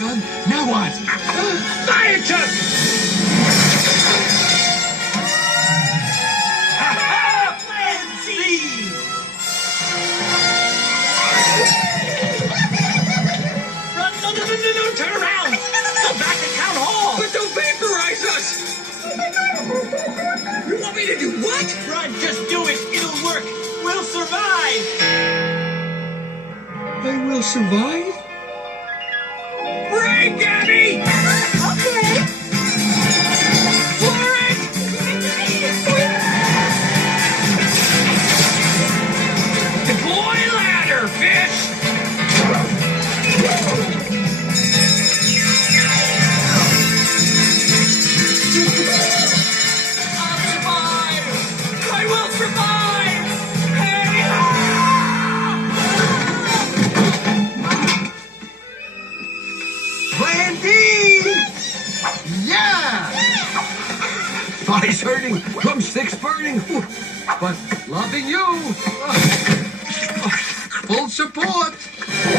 son. Now what? Scientist! Plan Z! Run, no, turn around! Go back to Town Hall! But don't vaporize us! You want me to do what? Run, just do it! It'll work! We'll survive! I will survive? Break, Gabby! Okay. For it! Deploy ladder, fish! I'll survive! I will survive! Hey! Plan D! Yeah! Thighs hurting, drumsticks burning, but loving you. Full support.